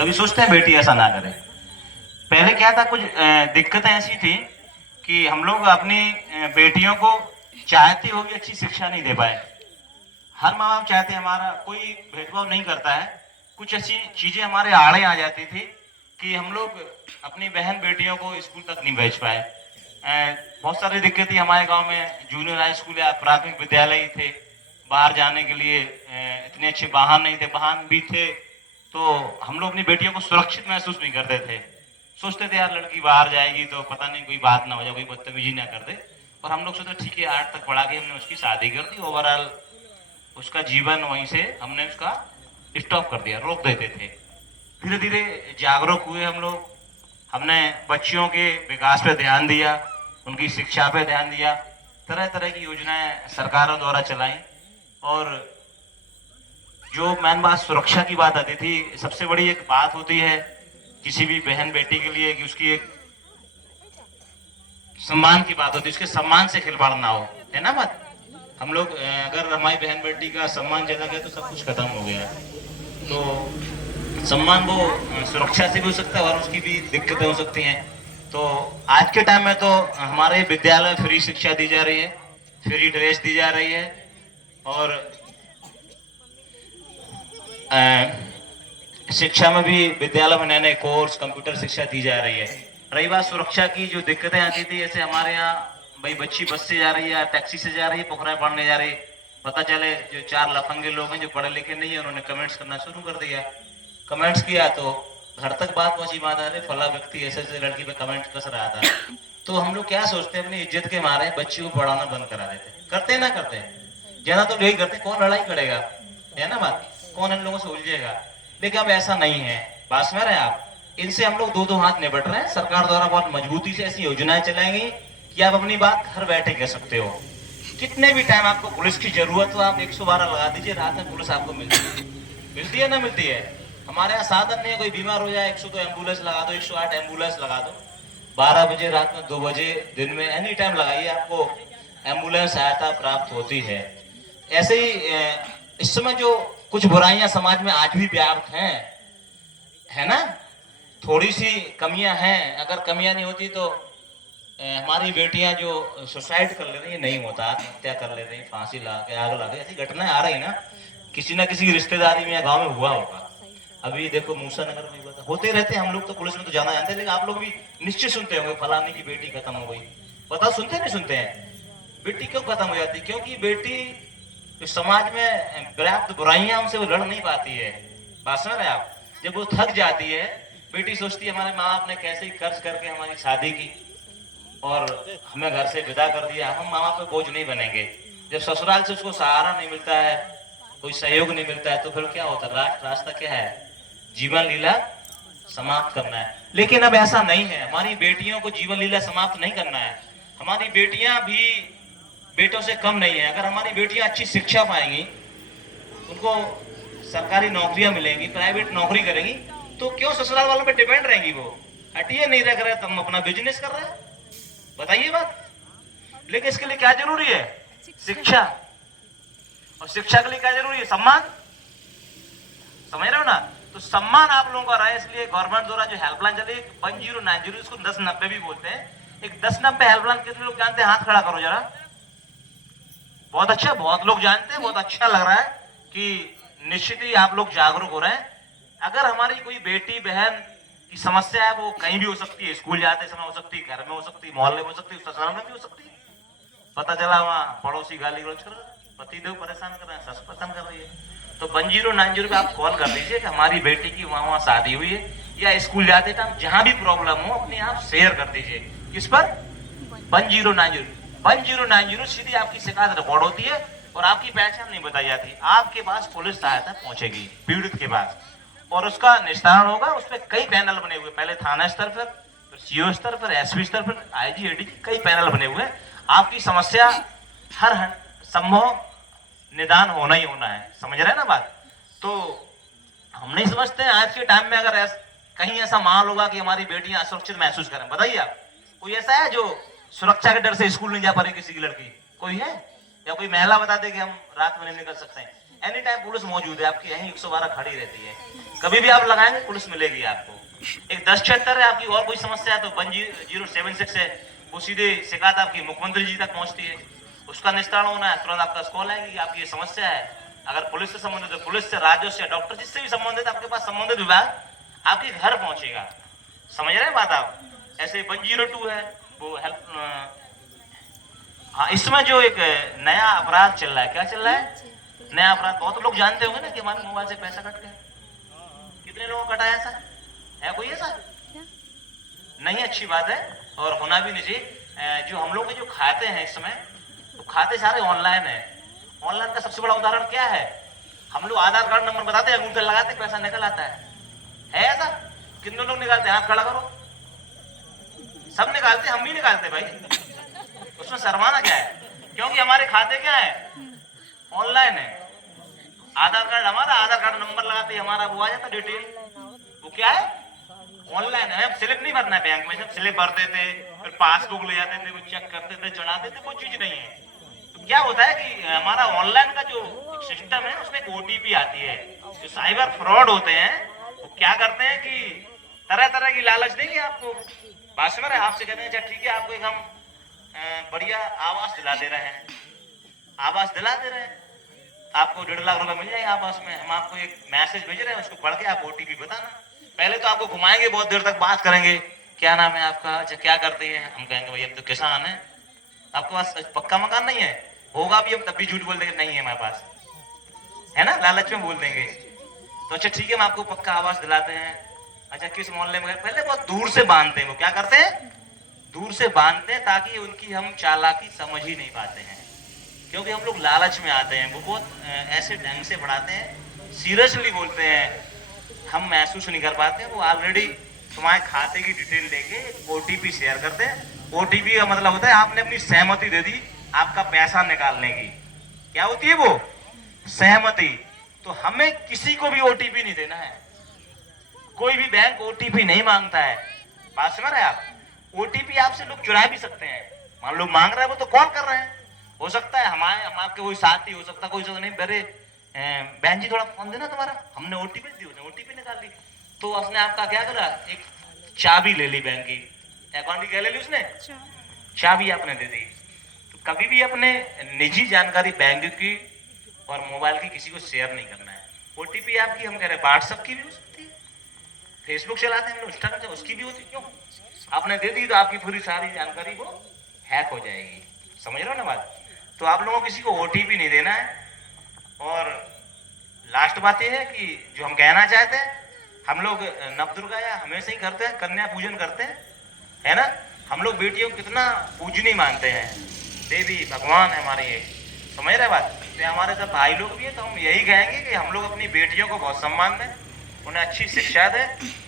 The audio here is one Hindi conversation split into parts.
कभी सोचते हैं बेटी ऐसा ना करे? पहले क्या था, कुछ दिक्कतें ऐसी थी कि हम लोग अपनी बेटियों को चाहते हुए भी अच्छी शिक्षा नहीं दे पाए। हर माँ बाप चाहते हैं, हमारा कोई भेदभाव नहीं करता है, कुछ ऐसी चीजें हमारे आड़े आ जाती थी कि हम लोग अपनी बहन बेटियों को स्कूल तक नहीं भेज पाए। बहुत सारी दिक्कतें हमारे गांव में, जूनियर हाई स्कूल या प्राथमिक विद्यालय ही थे, बाहर जाने के लिए इतने अच्छे वाहन नहीं थे, वाहन भी थे तो हम लोग अपनी बेटियों को सुरक्षित महसूस नहीं करते थे। सोचते थे यार लड़की बाहर जाएगी तो पता नहीं कोई बात ना हो जाए, कोई बदतमीजी ना कर दे। और हम लोग सोचते ठीक है 8 तक पढ़ा के हमने उसकी शादी कर दी, ओवरऑल उसका जीवन वहीं से हमने उसका स्टॉप कर दिया, रोक देते थे। धीरे धीरे जागरूक हुए हम लोग, हमने बच्चियों के विकास पे ध्यान दिया, उनकी शिक्षा पे ध्यान दिया, तरह तरह की योजनाएं सरकारों द्वारा चलाई। और जो मेन बात सुरक्षा की बात आती थी, सबसे बड़ी एक बात होती है किसी भी बहन बेटी के लिए कि उसकी एक सम्मान की बात होती है, उसके सम्मान से खिलवाड़ ना हो, है ना बात। हम लोग अगर हमारी बहन बेटी का सम्मान चला गया तो सब कुछ खत्म हो गया। तो सम्मान वो सुरक्षा से भी हो सकता है और उसकी भी दिक्कतें हो सकती हैं। तो आज के टाइम में तो हमारे विद्यालय में फ्री शिक्षा दी जा रही है, फ्री ड्रेस दी जा रही है, और शिक्षा में भी विद्यालय में नए नए कोर्स, कंप्यूटर शिक्षा दी जा रही है। रही बात सुरक्षा की, जो दिक्कतें आती थी, जैसे हमारे यहाँ भाई बच्ची बस से जा रही है, टैक्सी से जा रही है, पोखरा पढ़ने जा रही है, पता चले जो 4 लफंगे लोग हैं जो पढ़े लिखे नहीं है, उन्होंने कमेंट्स करना शुरू कर दिया। कमेंट्स किया तो घर तक बात पहुंची, बात आ रही फला व्यक्ति ऐसे ऐसे लड़की पे कमेंट कस रहा था। तो हम लोग क्या सोचते हैं, अपनी इज्जत के मारे बच्ची को पढ़ाना बंद करा देते। करते ना करते ज्यादा तो यही करते, कौन लड़ाई करेगा, है ना बात, कौन इन लोगों से उलझेगा। लेकिन अब ऐसा नहीं है, बात में रहे आप, इनसे हम लोग दो दो हाथ निपट रहे हैं। सरकार द्वारा बहुत मजबूती से ऐसी योजनाएं चलाएंगी कि आप अपनी बात घर बैठे कह सकते हो। कितने भी टाइम आपको पुलिस की जरूरत हो, आप 112 लगा दीजिए, रात में पुलिस आपको मिलती है ना मिलती है। हमारे यहाँ साधन नहीं है, कोई बीमार हो जाए 102 एम्बुलेंस लगा दो, 108 एम्बुलेंस लगा दो। 12 बजे रात में, 2 बजे दिन में, एनी टाइम लगाइए, आपको एम्बुलेंस सहायता प्राप्त होती है। ऐसे ही इस समय जो कुछ बुराइयां समाज में आज भी व्याप्त हैं, है ना, थोड़ी सी कमियां हैं। अगर कमियां नहीं होती तो हमारी बेटियां जो सुसाइड कर ले रही है, नहीं होता, आत्महत्या कर ले रही, फांसी ला के, आग लगा के, ऐसी घटनाएं आ रही ना, किसी ना किसी रिश्तेदारी में या गांव में हुआ होगा। अभी देखो मूसा नगर में हुआ, होते रहते हैं। हम लोग तो पुलिस में तो जाना जानते हैं, लेकिन आप लोग भी निश्चित सुनते होंगे फलाने की बेटी खत्म हो गई। बताओ सुनते नहीं सुनते हैं? बेटी क्यों खत्म हो जाती? क्योंकि बेटी तो समाज में पर्याप्त बुराइयां उनसे वो लड़ नहीं पाती है। बात समझ रहे हैं आप? जब वो थक जाती है, बेटी सोचती है हमारे माँ बाप ने कैसे ही कर्ज करके हमारी शादी की और हमें घर से विदा कर दिया, हम माँ बाप पे बोझ नहीं बनेंगे। जब ससुराल से उसको सहारा नहीं मिलता है, कोई सहयोग नहीं मिलता है, तो फिर क्या होता है? रास्ता क्या है? जीवन लीला समाप्त करना है। लेकिन अब ऐसा नहीं है, हमारी बेटियों को जीवन लीला समाप्त नहीं करना है। हमारी बेटियां भी बेटों से कम नहीं है। अगर हमारी बेटियां अच्छी शिक्षा पाएंगी, उनको सरकारी नौकरियां मिलेंगी, प्राइवेट नौकरी करेंगी, तो क्यों ससुराल वालों पे डिपेंड रहेंगी? वो हटिए नहीं रख रहे, तुम अपना बिजनेस कर रहे हैं, बताइए बात। लेकिन इसके लिए क्या जरूरी है? शिक्षा। और शिक्षा के लिए क्या जरूरी है? सम्मान। समझ रहे हो ना? तो सम्मान आप लोगों का रहा है, इसलिए गवर्नमेंट द्वारा जो हेल्पलाइन चली 1090, इसको 1090 भी बोलते हैं। एक 1090 हेल्पलाइन कितने लोग जानते हैं? हाथ खड़ा करो जरा। बहुत अच्छा, बहुत लोग जानते हैं, बहुत अच्छा लग रहा है कि निश्चित ही आप लोग जागरूक हो रहे हैं। अगर हमारी कोई बेटी बहन की समस्या है, वो कहीं भी हो सकती है, स्कूल जाते समय हो सकती है, घर में हो सकती है, मोहल्ले में हो सकती है, ससुराल में भी हो सकती है। पता चला वहाँ पड़ोसी गाली गलौज कर रहे हैं, पतिदेव परेशान कर रहे हैं, सस परेशान कर रही है, तो 1090 पे आप कॉल कर दीजिए कि हमारी बेटी की वहाँ वहाँ शादी हुई है, या स्कूल जाते टाइम जहां भी प्रॉब्लम हो अपने आप शेयर कर दीजिए। किस पर? 1090। 1090 सीधी आपकी शिकायत रिकॉर्ड होती है और आपकी पहचान नहीं बताई जाती, आपके पास पुलिस सहायता पहुंचेगी पीड़ित के पास, और उसका निस्तारण होगा। उस पर कई पैनल बने हुए, पहले थाना स्तर पर, फिर सीओ स्तर पर, एसपी स्तर पर, आईजी एडीजी, कई पैनल बने हुए हैं। आपकी समस्या हर संभव निदान होना ही होना है। समझ रहे हैं ना बात? तो हम नहीं समझते हैं आज के टाइम में अगर कहीं ऐसा माहौल होगा कि हमारी बेटियां असुरक्षित महसूस करें, बताइए आप, कोई ऐसा है जो सुरक्षा के डर से स्कूल नहीं जा पा रही किसी की लड़की? कोई है? या कोई महिला बता दे कि हम रात में नहीं निकल सकते हैं? एनी टाइम पुलिस मौजूद है आपकी, यहीं 112 खड़ी रहती है, कभी भी आप लगाएंगे पुलिस मिलेगी आपको। एक 1076 है, आपकी और कोई समस्या है तो 1076 है, वो सीधे शिकायत आपकी मुख्यमंत्री जी तक पहुंचती है, उसका निस्तारण होना है, तुरंत आपका कॉल आएगी कि आपकी ये समस्या है। अगर पुलिस से संबंधित है, पुलिस से, राज्यों से, डॉक्टर जिससे भी संबंधित, आपके पास संबंधित विभाग आपके घर पहुंचेगा। समझ रहे हैं बात आप? ऐसे 102 है वो हेल्प। हाँ, इसमें जो एक नया अपराध चल रहा है, क्या चल रहा है नया अपराध, बहुत लोग जानते होंगे ना कि हमारे मोबाइल से पैसा कट गया। कितने लोगों को कटा ऐसा है? कोई ऐसा नहीं, अच्छी बात है और होना भी नहीं चाहिए। जो हम लोग के जो खाते हैं इस समय, तो खाते सारे ऑनलाइन है। ऑनलाइन का सबसे बड़ा उदाहरण क्या है? हम लोग आधार कार्ड नंबर बताते हैं, अंगूठे लगाते, पैसा निकल आता है ऐसा? कितने लोग निकालते हैं? हाथ खड़ा करो। सब निकालते, हम भी निकालते भाई, उसमें शर्माना क्या है? क्योंकि हमारे खाते क्या है, ऑनलाइन है। आधार कार्ड, हमारा आधार कार्ड नंबर लगाते हमारा वो आ जाता डिटेल, वो क्या है, ऑनलाइन है। स्लिप नहीं भरना है बैंक में, जब स्लिप भरते थे फिर पासबुक ले जाते थे, वो चेक करते थे, चढ़ाते थे, वो चीज नहीं है। तो क्या होता है कि हमारा ऑनलाइन का जो सिस्टम है उसमें एक ओटीपी आती है। जो साइबर फ्रॉड होते हैं वो क्या करते हैं कि तरह तरह की लालच देंगे आपको, बात समझ रहे हैं? आपसे कहते हैं अच्छा ठीक है, आपको एक हम बढ़िया आवास दिला दे रहे हैं, आवास दिला दे रहे हैं, आपको 1.5 लाख रुपए मिल जाएंगे आवास में, हम आपको एक मैसेज भेज रहे हैं, उसको पढ़ के आप ओटीपी बताना। पहले तो आपको घुमाएंगे, बहुत देर तक बात करेंगे, क्या नाम है आपका, अच्छा क्या करते हैं, हम कहेंगे भाई अब तो किसान है, आपके पास पक्का मकान नहीं है, होगा भी हम तब भी झूठ बोल देंगे नहीं है हमारे पास, है ना, लालच में बोल देंगे। तो अच्छा ठीक है, हम आपको पक्का आवास दिलाते हैं। अच्छा किस मोहल्ले में? पहले बहुत दूर से बांधते हैं, वो क्या करते हैं, दूर से बांधते हैं ताकि उनकी हम चालाकी समझ ही नहीं पाते हैं, क्योंकि हम लोग लालच में आते हैं। वो बहुत ऐसे ढंग से बढ़ाते हैं, सीरियसली बोलते हैं, हम महसूस नहीं कर पाते। वो ऑलरेडी तुम्हारे खाते की डिटेल लेके ओटीपी शेयर करते हैं। ओटीपी का मतलब होता है आपने अपनी सहमति दे दी आपका पैसा निकालने की। क्या होती है वो? सहमति। तो हमें किसी को भी ओटीपी नहीं देना है, कोई भी बैंक ओटीपी नहीं मांगता है, बात समझ रहे हैं आप? ओटीपी आपसे लोग चुरा भी सकते हैं, मान लो मांग रहे हैं, वो तो कॉल कर रहे हैं, हो सकता है हम आपके कोई साथी हो सकता, कोई नहीं, मेरे बहन जी थोड़ा फोन देना तुम्हारा, हमने ओटीपी दी, उसने ओटीपी निकाल ली, तो उसने आपका क्या करा, एक चाबी ले ली बैंक की, अकाउंट की क्या ले ली उसने, चाबी आपने दे दी। तो कभी भी अपने निजी जानकारी बैंक की और मोबाइल की किसी को शेयर नहीं करना है। ओटीपी आपकी हम कह रहे हैं व्हाट्सएप की भी हो सकती है, फेसबुक चलाते हैं हम लोग, इंस्टाग्राम, उसकी भी होती है, क्यों? आपने दे दी तो आपकी पूरी सारी जानकारी वो हैक हो जाएगी। समझ रहे हो ना बात? तो आप लोगों को किसी को ओटीपी नहीं देना है। और लास्ट बात यह है कि जो हम कहना चाहते हैं, हम लोग नवदुर्गा या हमेशा ही करते हैं, कन्या पूजन करते हैं, है ना? हम लोग बेटियों को कितना पूजनीय मानते हैं, देवी भगवान है हमारे ये, समझ रहे बात? तो हमारे सब भाई लोग भी है, तो हम यही कहेंगे कि हम लोग अपनी बेटियों को बहुत सम्मान दें, उन्हें अच्छी शिक्षा दें,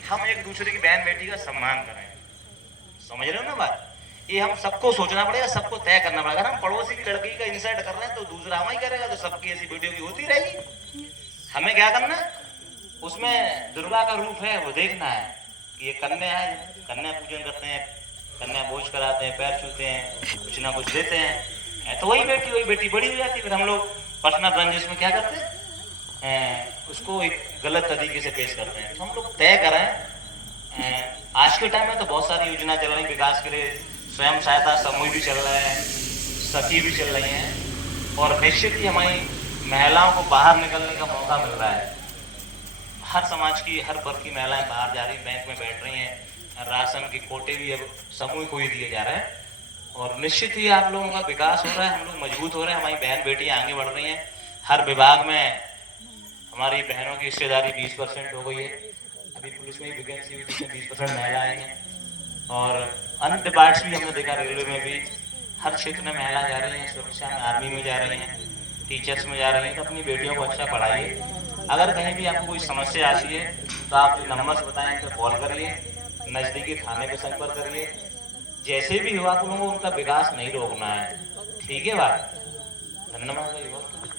हम एक दूसरे की बहन बेटी का सम्मान करें। समझ रहे हो ना बात? ये हम सबको सोचना पड़ेगा, सबको तय करना पड़ेगा। अगर हम पड़ोसी की लड़की का इंसल्ट कर रहे हैं तो दूसरा हम ही करेगा, तो सबकी ऐसी वीडियो की होती रहेगी। हमें क्या करना है, उसमें दुर्गा का रूप है वो देखना है कि ये कन्या है, कन्या पूजन करते हैं, कन्या भोज कराते हैं, पैर छूते हैं, कुछ ना कुछ देते हैं, तो वही बेटी बड़ी हो जाती है। फिर हम लोग पर्सनल रंजिश में क्या करते हैं, उसको एक गलत तरीके से पेश करते हैं। तो हम लोग तय करें। आज के टाइम में तो बहुत सारी योजना चल रही है विकास के लिए, स्वयं सहायता समूह भी चल रहे हैं, सखी भी चल रही हैं, और निश्चित ही हमारी महिलाओं को बाहर निकलने का मौका मिल रहा है। हर समाज की, हर वर्ग की महिलाएं बाहर जा रही, बैंक में बैठ रही हैं, राशन के कोटे भी अब समूह को ही दिए जा रहे हैं, और निश्चित ही आप लोगों का विकास हो रहा है, हम लोग मजबूत हो रहे हैं, हमारी बहन बेटियां आगे बढ़ रही हैं। हर विभाग में हमारी बहनों की हिस्सेदारी 20% हो गई है। अभी पुलिस में ही वैकेंसी हुई थी, 20% महिलाएं हैं, और अन्य डिपार्ट्स भी हमने देखा, रेलवे में भी हर क्षेत्र में महिला जा रही हैं, सुरक्षा में, आर्मी में जा रही हैं, टीचर्स में जा रही हैं। तो अपनी बेटियों को अच्छा पढ़ाइए। अगर कहीं भी आपको कोई समस्या आती है तो आप जो नंबर बताएं तो कॉल करिए, नज़दीकी थाने पे संपर्क करिए, जैसे भी हो आप लोगों को उनका विकास नहीं रोकना है, ठीक है बात? धन्यवाद।